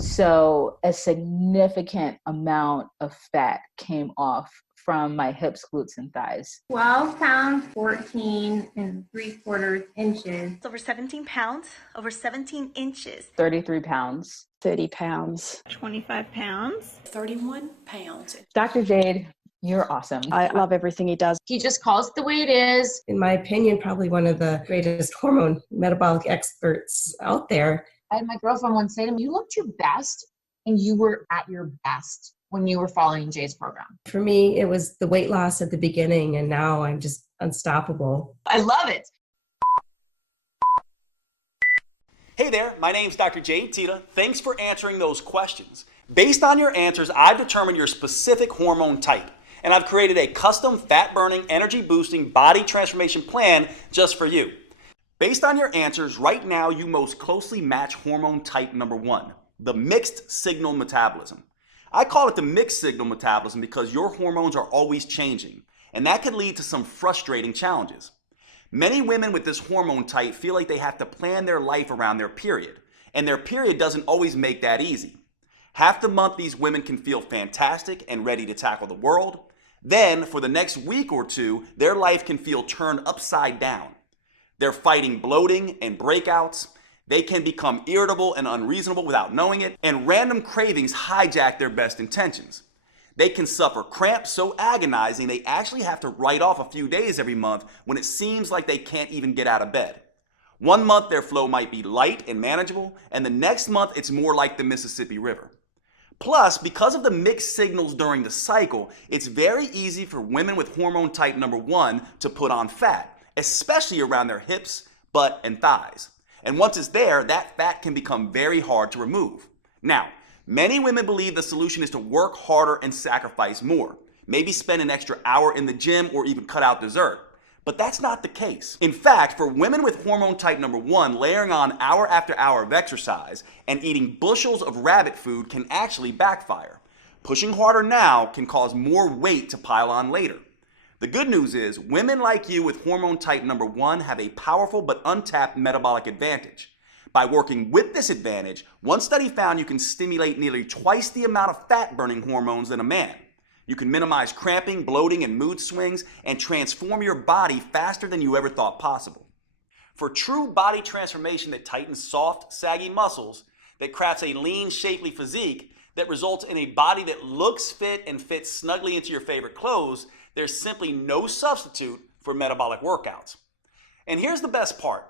So a significant amount of fat came off from my hips, glutes, and thighs. 12 pounds, 14 and 3/4 inches. Over 17 pounds, over 17 inches. 33 pounds. 30 pounds. 25 pounds. 31 pounds. Dr. Jade, you're awesome. I love everything he does. He just calls it the way it is. In my opinion, probably one of the greatest hormone metabolic experts out there. I had my girlfriend once say to me, you looked your best and you were at your best when you were following Jay's program. For me, it was the weight loss at the beginning, and now I'm just unstoppable. I love it. Hey there, my name's Dr. Jade Tita. Thanks for answering those questions. Based on your answers, I've determined your specific hormone type, and I've created a custom fat-burning, energy-boosting body transformation plan just for you. Based on your answers, right now you most closely match hormone type number 1, the mixed signal metabolism. I call it the mixed signal metabolism because your hormones are always changing, and that can lead to some frustrating challenges. Many women with this hormone type feel like they have to plan their life around their period, and their period doesn't always make that easy. Half the month these women can feel fantastic and ready to tackle the world. Then, for the next week or two, their life can feel turned upside down. They're fighting bloating and breakouts. They can become irritable and unreasonable without knowing it, and random cravings hijack their best intentions. They can suffer cramps so agonizing they actually have to write off a few days every month when it seems like they can't even get out of bed. One month their flow might be light and manageable, and the next month it's more like the Mississippi River. Plus, because of the mixed signals during the cycle, it's very easy for women with hormone type number 1 to put on fat, especially around their hips, butt, and thighs. And once it's there, that fat can become very hard to remove. Now, many women believe the solution is to work harder and sacrifice more. Maybe spend an extra hour in the gym or even cut out dessert. But that's not the case. In fact, for women with hormone type number 1, layering on hour after hour of exercise and eating bushels of rabbit food can actually backfire. Pushing harder now can cause more weight to pile on later. The good news is, women like you with hormone type number 1 have a powerful but untapped metabolic advantage. By working with this advantage, one study found you can stimulate nearly twice the amount of fat-burning hormones than a man. You can minimize cramping, bloating, and mood swings, and transform your body faster than you ever thought possible. For true body transformation that tightens soft, saggy muscles, that crafts a lean, shapely physique, that results in a body that looks fit and fits snugly into your favorite clothes, there's simply no substitute for metabolic workouts. And here's the best part.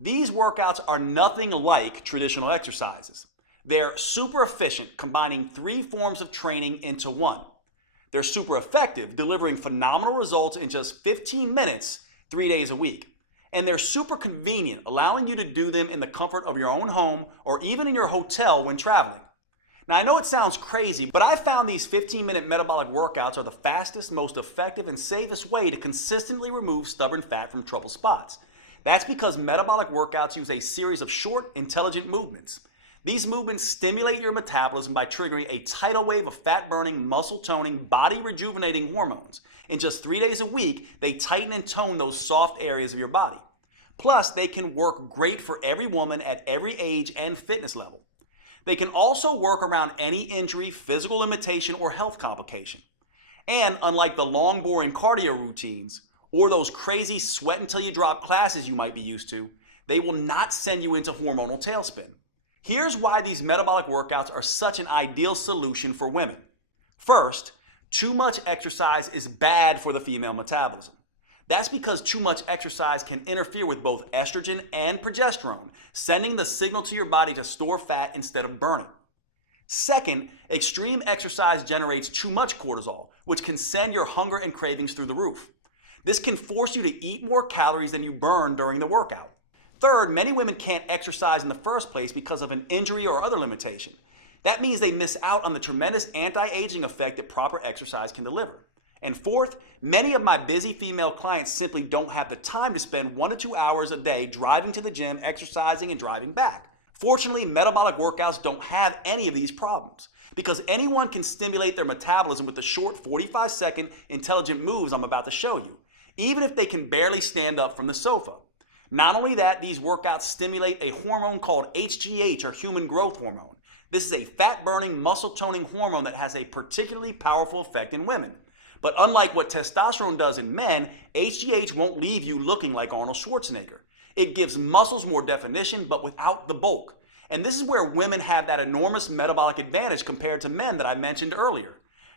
These workouts are nothing like traditional exercises. They're super efficient, combining 3 forms of training into one. They're super effective, delivering phenomenal results in just 15 minutes, 3 days a week. And they're super convenient, allowing you to do them in the comfort of your own home or even in your hotel when traveling. Now, I know it sounds crazy, but I found these 15-minute metabolic workouts are the fastest, most effective, and safest way to consistently remove stubborn fat from trouble spots. That's because metabolic workouts use a series of short, intelligent movements. These movements stimulate your metabolism by triggering a tidal wave of fat-burning, muscle-toning, body-rejuvenating hormones. In just 3 days a week, they tighten and tone those soft areas of your body. Plus, they can work great for every woman at every age and fitness level. They can also work around any injury, physical limitation, or health complication. And unlike the long, boring cardio routines, or those crazy sweat until you drop classes you might be used to, they will not send you into hormonal tailspin. Here's why these metabolic workouts are such an ideal solution for women. First, too much exercise is bad for the female metabolism. That's because too much exercise can interfere with both estrogen and progesterone, sending the signal to your body to store fat instead of burning. Second, extreme exercise generates too much cortisol, which can send your hunger and cravings through the roof. This can force you to eat more calories than you burn during the workout. Third, many women can't exercise in the first place because of an injury or other limitation. That means they miss out on the tremendous anti-aging effect that proper exercise can deliver. And fourth, many of my busy female clients simply don't have the time to spend 1 to 2 hours a day driving to the gym, exercising, and driving back. Fortunately, metabolic workouts don't have any of these problems because anyone can stimulate their metabolism with the short 45-second intelligent moves I'm about to show you, even if they can barely stand up from the sofa. Not only that, these workouts stimulate a hormone called HGH, or human growth hormone. This is a fat-burning, muscle-toning hormone that has a particularly powerful effect in women. But unlike what testosterone does in men, HGH won't leave you looking like Arnold Schwarzenegger. It gives muscles more definition, but without the bulk. And this is where women have that enormous metabolic advantage compared to men that I mentioned earlier.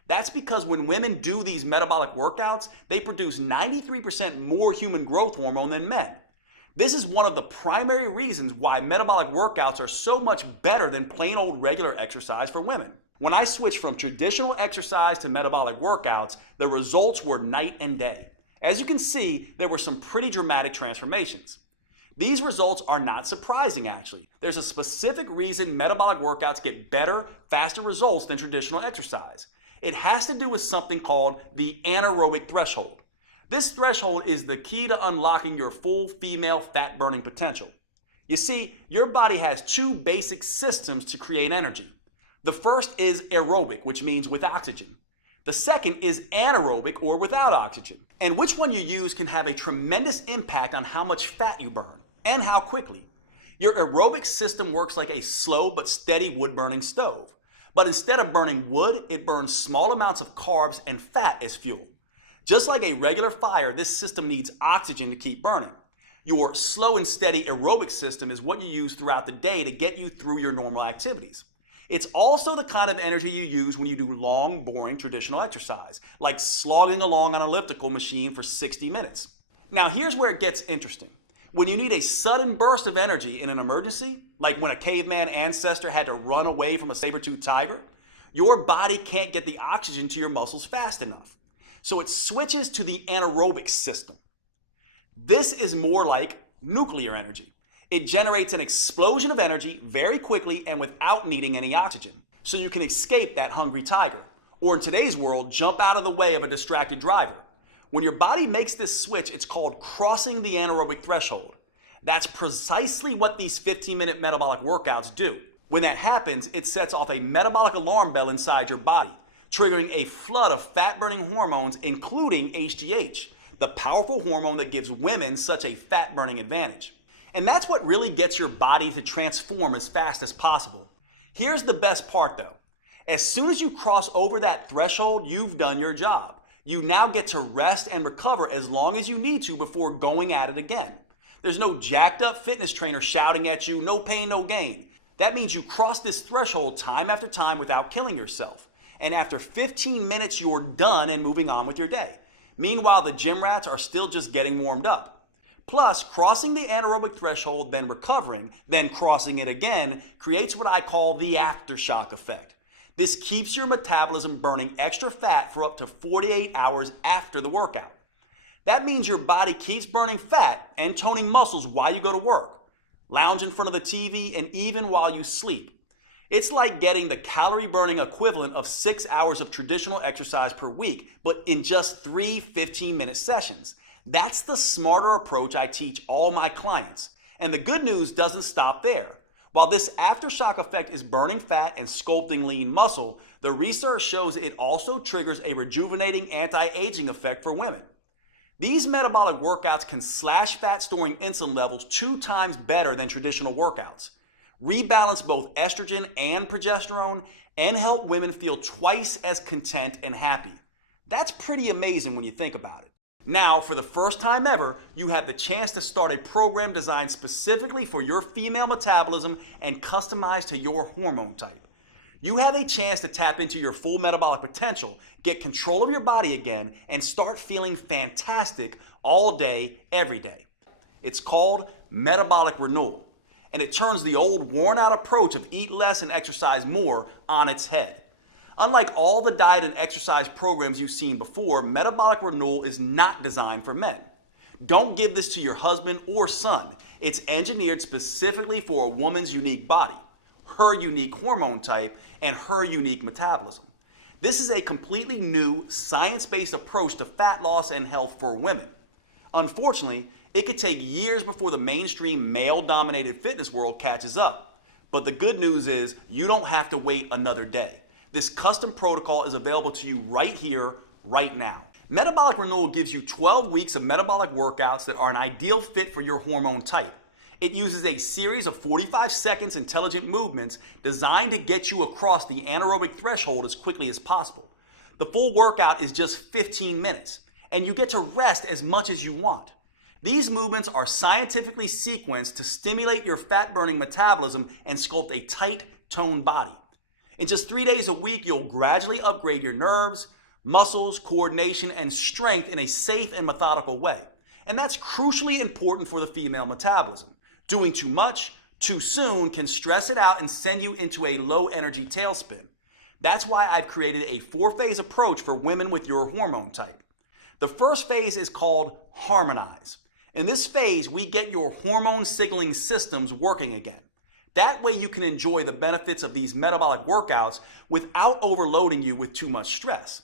That's because when women do these metabolic workouts, they produce 93% more human growth hormone than men. This is one of the primary reasons why metabolic workouts are so much better than plain old regular exercise for women. When I switched from traditional exercise to metabolic workouts, the results were night and day. As you can see, there were some pretty dramatic transformations. These results are not surprising, actually. There's a specific reason metabolic workouts get better, faster results than traditional exercise. It has to do with something called the anaerobic threshold. This threshold is the key to unlocking your full female fat-burning potential. You see, your body has two basic systems to create energy. The first is aerobic, which means with oxygen. The second is anaerobic, or without oxygen. And which one you use can have a tremendous impact on how much fat you burn, and how quickly. Your aerobic system works like a slow but steady wood-burning stove. But instead of burning wood, it burns small amounts of carbs and fat as fuel. Just like a regular fire, this system needs oxygen to keep burning. Your slow and steady aerobic system is what you use throughout the day to get you through your normal activities. It's also the kind of energy you use when you do long, boring traditional exercise, like slogging along on an elliptical machine for 60 minutes. Now here's where it gets interesting. When you need a sudden burst of energy in an emergency, like when a caveman ancestor had to run away from a saber-toothed tiger, your body can't get the oxygen to your muscles fast enough. So it switches to the anaerobic system. This is more like nuclear energy. It generates an explosion of energy very quickly and without needing any oxygen. So you can escape that hungry tiger, or in today's world, jump out of the way of a distracted driver. When your body makes this switch, it's called crossing the anaerobic threshold. That's precisely what these 15-minute metabolic workouts do. When that happens, it sets off a metabolic alarm bell inside your body, triggering a flood of fat-burning hormones, including HGH, the powerful hormone that gives women such a fat-burning advantage. And that's what really gets your body to transform as fast as possible. Here's the best part though. As soon as you cross over that threshold, you've done your job. You now get to rest and recover as long as you need to before going at it again. There's no jacked up fitness trainer shouting at you, no pain, no gain. That means you cross this threshold time after time without killing yourself. And after 15 minutes, you're done and moving on with your day. Meanwhile, the gym rats are still just getting warmed up. Plus, crossing the anaerobic threshold, then recovering, then crossing it again, creates what I call the aftershock effect. This keeps your metabolism burning extra fat for up to 48 hours after the workout. That means your body keeps burning fat and toning muscles while you go to work, lounge in front of the TV, and even while you sleep. It's like getting the calorie burning equivalent of 6 hours of traditional exercise per week, but in just 3 15-minute sessions. That's the smarter approach I teach all my clients. And the good news doesn't stop there. While this aftershock effect is burning fat and sculpting lean muscle, the research shows it also triggers a rejuvenating anti-aging effect for women. These metabolic workouts can slash fat storing insulin levels 2 times better than traditional workouts, rebalance both estrogen and progesterone, and help women feel twice as content and happy. That's pretty amazing when you think about it. Now, for the first time ever, you have the chance to start a program designed specifically for your female metabolism and customized to your hormone type. You have a chance to tap into your full metabolic potential, get control of your body again, and start feeling fantastic all day, every day. It's called metabolic renewal, and it turns the old worn-out approach of eat less and exercise more on its head. Unlike all the diet and exercise programs you've seen before, metabolic renewal is not designed for men. Don't give this to your husband or son. It's engineered specifically for a woman's unique body, her unique hormone type, and her unique metabolism. This is a completely new, science-based approach to fat loss and health for women. Unfortunately, it could take years before the mainstream male-dominated fitness world catches up. But the good news is you don't have to wait another day. This custom protocol is available to you right here, right now. Metabolic Renewal gives you 12 weeks of metabolic workouts that are an ideal fit for your hormone type. It uses a series of 45 seconds intelligent movements designed to get you across the anaerobic threshold as quickly as possible. The full workout is just 15 minutes, and you get to rest as much as you want. These movements are scientifically sequenced to stimulate your fat-burning metabolism and sculpt a tight, toned body. In just 3 days a week, you'll gradually upgrade your nerves, muscles, coordination, and strength in a safe and methodical way. And that's crucially important for the female metabolism. Doing too much, too soon can stress it out and send you into a low-energy tailspin. That's why I've created a 4-phase approach for women with your hormone type. The first phase is called Harmonize. In this phase, we get your hormone signaling systems working again. That way you can enjoy the benefits of these metabolic workouts without overloading you with too much stress.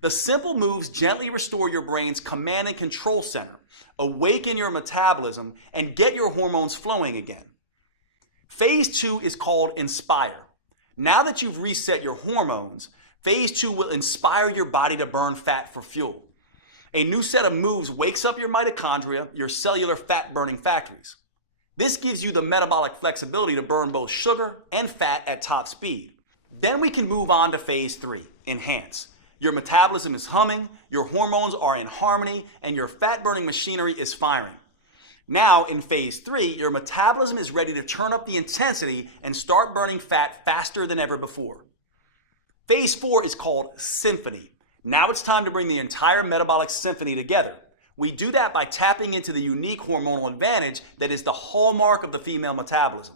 The simple moves gently restore your brain's command and control center, awaken your metabolism, and get your hormones flowing again. Phase 2 is called Inspire. Now that you've reset your hormones, phase 2 will inspire your body to burn fat for fuel. A new set of moves wakes up your mitochondria, your cellular fat-burning factories. This gives you the metabolic flexibility to burn both sugar and fat at top speed. Then we can move on to phase 3, Enhance. Your metabolism is humming, your hormones are in harmony, and your fat-burning machinery is firing. Now, in phase 3, your metabolism is ready to turn up the intensity and start burning fat faster than ever before. Phase 4 is called Symphony. Now it's time to bring the entire metabolic symphony together. We do that by tapping into the unique hormonal advantage that is the hallmark of the female metabolism,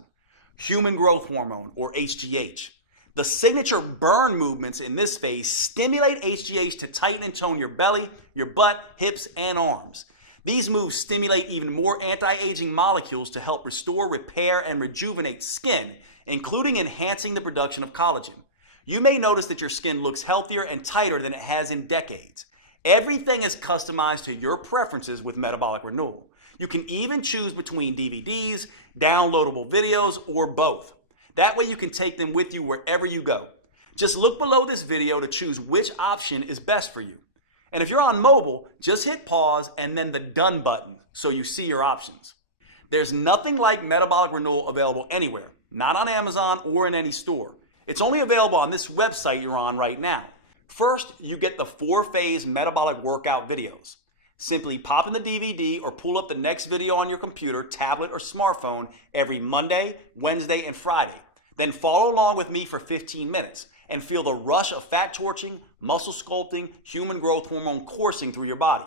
human growth hormone, or HGH. The signature burn movements in this phase stimulate HGH to tighten and tone your belly, your butt, hips, and arms. These moves stimulate even more anti-aging molecules to help restore, repair, and rejuvenate skin, including enhancing the production of collagen. You may notice that your skin looks healthier and tighter than it has in decades. Everything is customized to your preferences with Metabolic Renewal. You can even choose between DVDs, downloadable videos, or both. That way you can take them with you wherever you go. Just look below this video to choose which option is best for you. And if you're on mobile, just hit pause and then the done button so you see your options. There's nothing like Metabolic Renewal available anywhere, not on Amazon or in any store. It's only available on this website you're on right now. First, you get the 4-phase metabolic workout videos. Simply pop in the DVD or pull up the next video on your computer, tablet, or smartphone every Monday, Wednesday, and Friday. Then follow along with me for 15 minutes and feel the rush of fat torching, muscle sculpting, human growth hormone coursing through your body.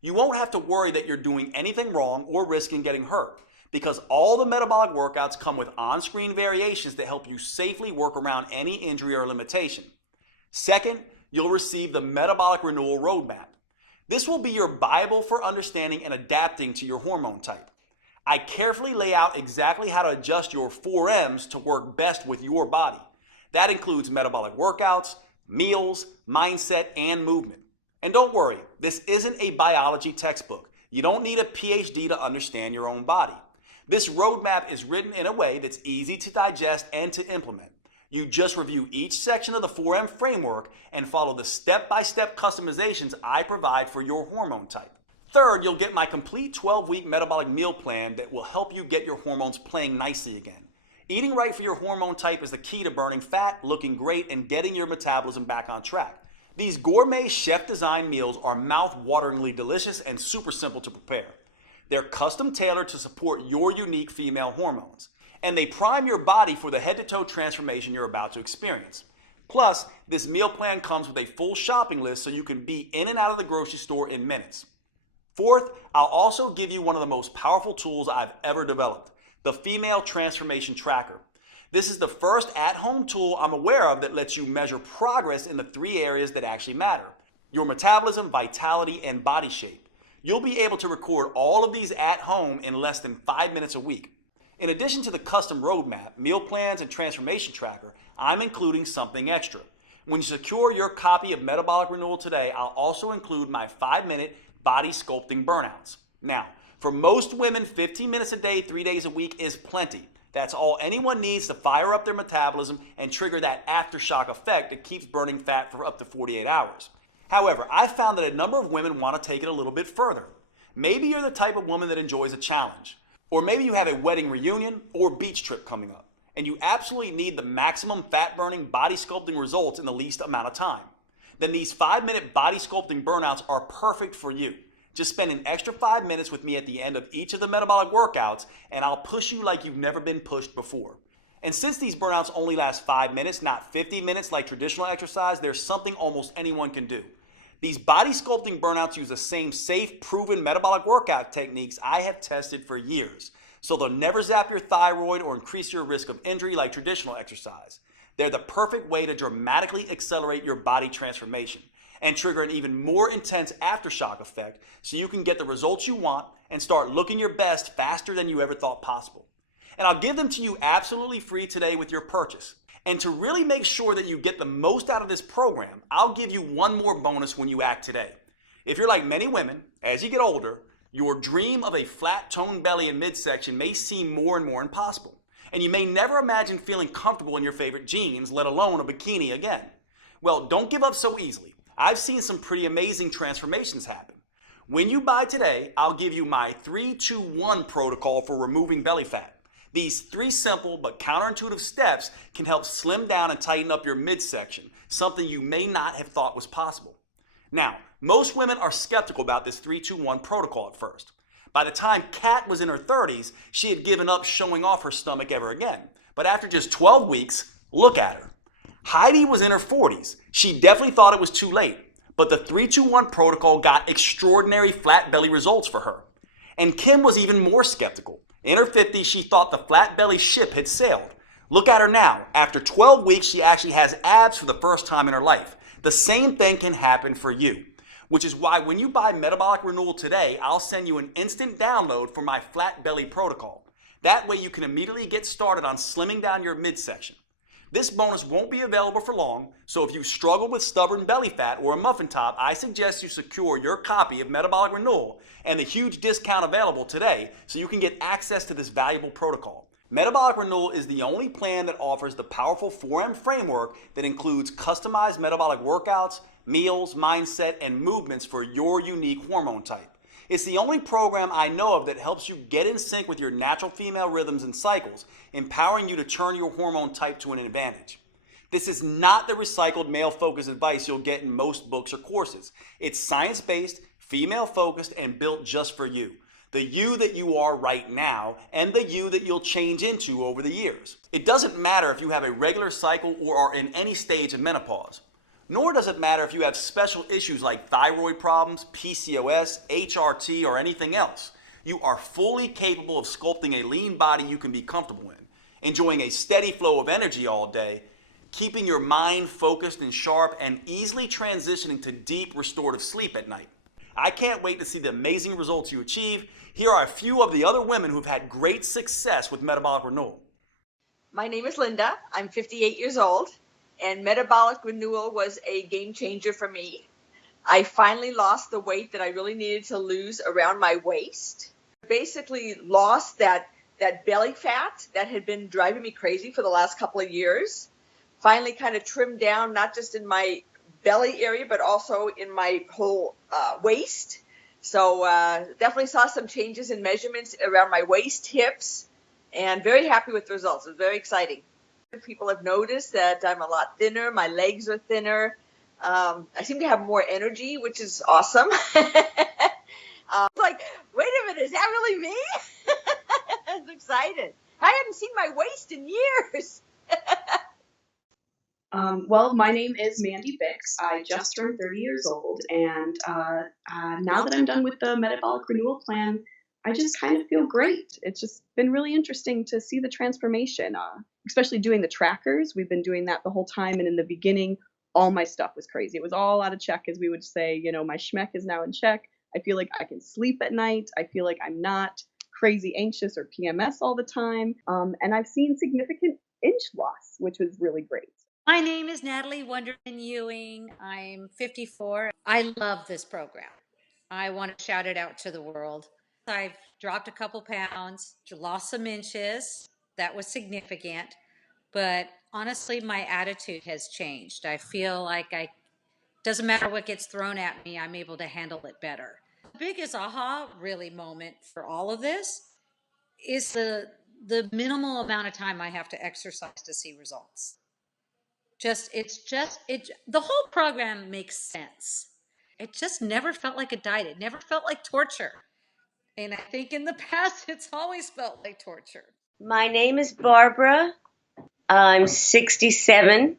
You won't have to worry that you're doing anything wrong or risking getting hurt, because all the metabolic workouts come with on-screen variations that help you safely work around any injury or limitation. Second, you'll receive the Metabolic Renewal Roadmap. This will be your Bible for understanding and adapting to your hormone type. I carefully lay out exactly how to adjust your 4 M's to work best with your body. That includes metabolic workouts, meals, mindset, and movement. And don't worry, this isn't a biology textbook. You don't need a PhD to understand your own body. This roadmap is written in a way that's easy to digest and to implement. You just review each section of the 4M framework and follow the step-by-step customizations I provide for your hormone type. Third, you'll get my complete 12-week metabolic meal plan that will help you get your hormones playing nicely again. Eating right for your hormone type is the key to burning fat, looking great, and getting your metabolism back on track. These gourmet chef-designed meals are mouth-wateringly delicious and super simple to prepare. They're custom-tailored to support your unique female hormones, and they prime your body for the head-to-toe transformation you're about to experience. Plus, this meal plan comes with a full shopping list so you can be in and out of the grocery store in minutes. Fourth, I'll also give you one of the most powerful tools I've ever developed, the Female Transformation Tracker. This is the first at-home tool I'm aware of that lets you measure progress in the 3 areas that actually matter: your metabolism, vitality, and body shape. You'll be able to record all of these at home in less than 5 minutes a week. In addition to the custom roadmap, meal plans, and transformation tracker, I'm including something extra. When you secure your copy of Metabolic Renewal today, I'll also include my 5-minute body sculpting burnouts. Now, for most women, 15 minutes a day, 3 days a week is plenty. That's all anyone needs to fire up their metabolism and trigger that aftershock effect that keeps burning fat for up to 48 hours. However, I've found that a number of women want to take it a little bit further. Maybe you're the type of woman that enjoys a challenge. Or maybe you have a wedding reunion or beach trip coming up, and you absolutely need the maximum fat-burning body sculpting results in the least amount of time. Then these 5-minute body sculpting burnouts are perfect for you. Just spend an extra 5 minutes with me at the end of each of the metabolic workouts, and I'll push you like you've never been pushed before. And since these burnouts only last 5 minutes, not 50 minutes like traditional exercise, there's something almost anyone can do. These body sculpting burnouts use the same safe, proven metabolic workout techniques I have tested for years. So they'll never zap your thyroid or increase your risk of injury like traditional exercise. They're the perfect way to dramatically accelerate your body transformation and trigger an even more intense aftershock effect so you can get the results you want and start looking your best faster than you ever thought possible. And I'll give them to you absolutely free today with your purchase. And to really make sure that you get the most out of this program, I'll give you one more bonus when you act today. If you're like many women, as you get older, your dream of a flat toned belly and midsection may seem more and more impossible. And you may never imagine feeling comfortable in your favorite jeans, let alone a bikini again. Well, don't give up so easily. I've seen some pretty amazing transformations happen. When you buy today, I'll give you my 3-2-1 protocol for removing belly fat. These 3 simple but counterintuitive steps can help slim down and tighten up your midsection, something you may not have thought was possible. Now, most women are skeptical about this 3-2-1 protocol at first. By the time Kat was in her 30s, she had given up showing off her stomach ever again. But after just 12 weeks, look at her. Heidi was in her 40s. She definitely thought it was too late, but the 3-2-1 protocol got extraordinary flat belly results for her. And Kim was even more skeptical. In her 50s, she thought the flat belly ship had sailed. Look at her now. After 12 weeks, she actually has abs for the first time in her life. The same thing can happen for you, which is why when you buy Metabolic Renewal today, I'll send you an instant download for my flat belly protocol. That way you can immediately get started on slimming down your midsection. This bonus won't be available for long, so if you struggle with stubborn belly fat or a muffin top, I suggest you secure your copy of Metabolic Renewal and the huge discount available today so you can get access to this valuable protocol. Metabolic Renewal is the only plan that offers the powerful 4M framework that includes customized metabolic workouts, meals, mindset, and movements for your unique hormone type. It's the only program I know of that helps you get in sync with your natural female rhythms and cycles, empowering you to turn your hormone type to an advantage. This is not the recycled male-focused advice you'll get in most books or courses. It's science-based, female-focused, and built just for you. The you that you are right now, and the you that you'll change into over the years. It doesn't matter if you have a regular cycle or are in any stage of menopause. Nor does it matter if you have special issues like thyroid problems, PCOS, HRT, or anything else. You are fully capable of sculpting a lean body you can be comfortable in, enjoying a steady flow of energy all day, keeping your mind focused and sharp, and easily transitioning to deep restorative sleep at night. I can't wait to see the amazing results you achieve. Here are a few of the other women who've had great success with Metabolic Renewal. My name is Linda. I'm 58 years old, and Metabolic Renewal was a game changer for me. I finally lost the weight that I really needed to lose around my waist. Basically lost that belly fat that had been driving me crazy for the last couple of years. Finally kind of trimmed down, not just in my belly area, but also in my whole waist. So definitely saw some changes in measurements around my waist, hips, and very happy with the results. It was very exciting. People have noticed that I'm a lot thinner. My legs are thinner. I seem to have more energy, which is awesome. Like, wait a minute, is that really me? I was excited. I hadn't seen my waist in years. Well, my name is Mandy Bix. I just turned 30 years old, and now that I'm done with the Metabolic Renewal Plan, I just kind of feel great. It's just been really interesting to see the transformation, especially doing the trackers. We've been doing that the whole time, and in the beginning, all my stuff was crazy. It was all out of check, as we would say. You know, my schmeck is now in check. I feel like I can sleep at night. I feel like I'm not crazy anxious or PMS all the time, and I've seen significant inch loss, which was really great. My name is Natalie Wonderman Ewing. I'm 54. I love this program. I want to shout it out to the world. I've dropped a couple pounds, lost some inches. That was significant. But honestly, my attitude has changed. I feel like doesn't matter what gets thrown at me, I'm able to handle it better. The biggest aha really moment for all of this is the minimal amount of time I have to exercise to see results. The whole program makes sense. It just never felt like a diet. It never felt like torture. And I think in the past, it's always felt like torture. My name is Barbara. I'm 67.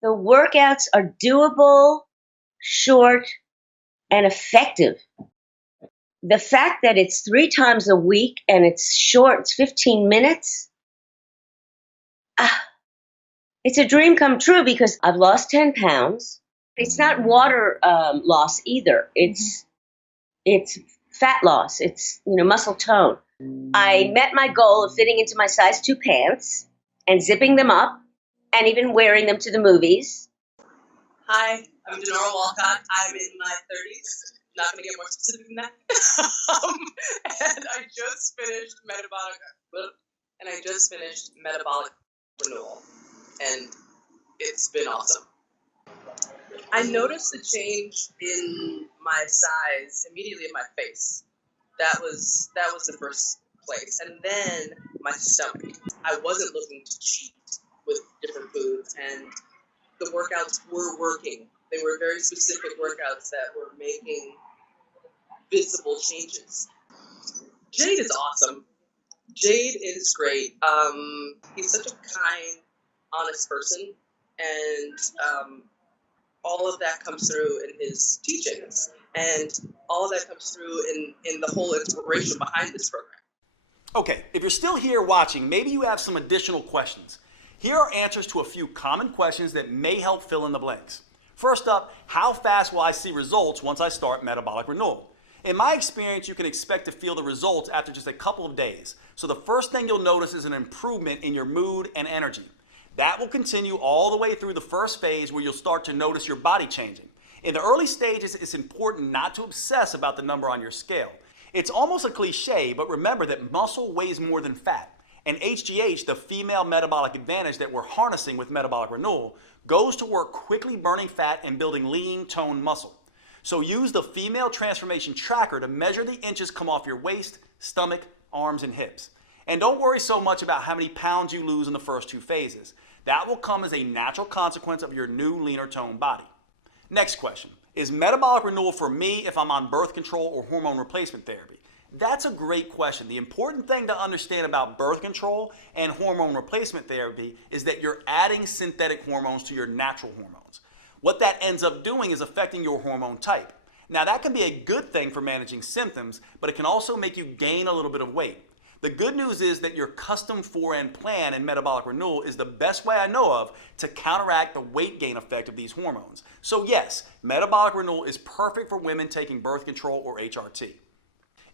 The workouts are doable, short, and effective. The fact that it's 3 times a week and it's short, it's 15 minutes, it's a dream come true because I've lost 10 pounds. It's not water loss either. It's fat loss. It's, muscle tone. I met my goal of fitting into my size 2 pants and zipping them up and even wearing them to the movies. Hi, I'm Denora Walcott. I'm in my 30s. Not going to get more specific than that. And I just finished metabolic renewal, and it's been awesome. I noticed a change in my size immediately in my face. That was the first place, and then my stomach. I wasn't looking to cheat with different foods, and the workouts were working. They were very specific workouts that were making visible changes. Jade is awesome. Jade is great. He's such a kind, honest person, and all of that comes through in his teachings, and all of that comes through in the whole inspiration behind this program. Okay, if you're still here watching, maybe you have some additional questions. Here are answers to a few common questions that may help fill in the blanks. First up, how fast will I see results once I start metabolic renewal? In my experience, you can expect to feel the results after just a couple of days. So the first thing you'll notice is an improvement in your mood and energy. That will continue all the way through the first phase where you'll start to notice your body changing. In the early stages, it's important not to obsess about the number on your scale. It's almost a cliche, but remember that muscle weighs more than fat. And HGH, the female metabolic advantage that we're harnessing with metabolic renewal, goes to work quickly burning fat and building lean, toned muscle. So use the female transformation tracker to measure the inches come off your waist, stomach, arms, and hips. And don't worry so much about how many pounds you lose in the first 2 phases. That will come as a natural consequence of your new leaner toned body. Next question, is metabolic renewal for me if I'm on birth control or hormone replacement therapy? That's a great question. The important thing to understand about birth control and hormone replacement therapy is that you're adding synthetic hormones to your natural hormones. What that ends up doing is affecting your hormone type. Now that can be a good thing for managing symptoms, but it can also make you gain a little bit of weight. The good news is that your custom 4N plan in metabolic renewal is the best way I know of to counteract the weight gain effect of these hormones. So yes, metabolic renewal is perfect for women taking birth control or HRT.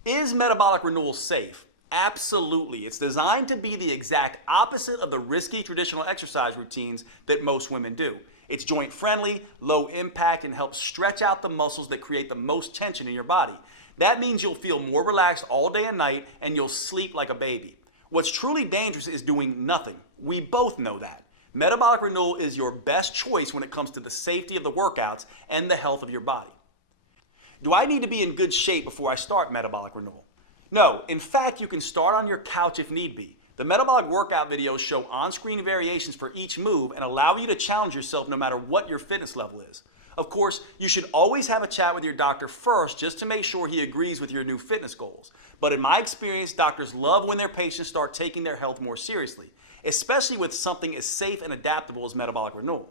Is metabolic renewal safe? Absolutely. It's designed to be the exact opposite of the risky traditional exercise routines that most women do. It's joint friendly, low impact, and helps stretch out the muscles that create the most tension in your body. That means you'll feel more relaxed all day and night, and you'll sleep like a baby. What's truly dangerous is doing nothing. We both know that. Metabolic renewal is your best choice when it comes to the safety of the workouts and the health of your body. Do I need to be in good shape before I start metabolic renewal? No, in fact, you can start on your couch if need be. The metabolic workout videos show on-screen variations for each move and allow you to challenge yourself no matter what your fitness level is. Of course, you should always have a chat with your doctor first just to make sure he agrees with your new fitness goals. But in my experience, doctors love when their patients start taking their health more seriously, especially with something as safe and adaptable as metabolic renewal.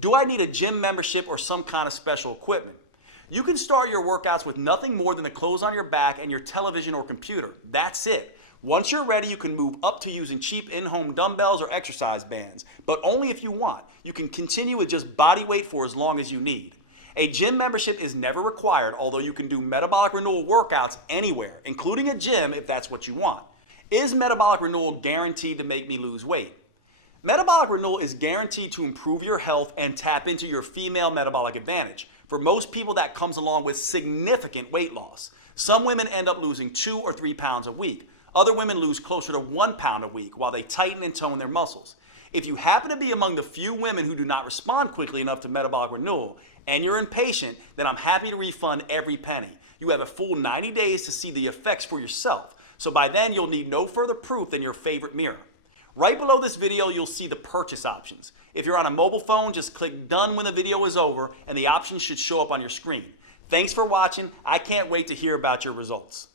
Do I need a gym membership or some kind of special equipment? You can start your workouts with nothing more than the clothes on your back and your television or computer. That's it. Once you're ready, you can move up to using cheap in-home dumbbells or exercise bands, but only if you want. You can continue with just body weight for as long as you need. A gym membership is never required, although you can do metabolic renewal workouts anywhere, including a gym if that's what you want. Is metabolic renewal guaranteed to make me lose weight? Metabolic renewal is guaranteed to improve your health and tap into your female metabolic advantage. For most people, that comes along with significant weight loss. Some women end up losing 2 or 3 pounds a week. Other women lose closer to 1 pound a week while they tighten and tone their muscles. If you happen to be among the few women who do not respond quickly enough to metabolic renewal and you're impatient, then I'm happy to refund every penny. You have a full 90 days to see the effects for yourself. So by then, you'll need no further proof than your favorite mirror. Right below this video, you'll see the purchase options. If you're on a mobile phone, just click done when the video is over and the options should show up on your screen. Thanks for watching. I can't wait to hear about your results.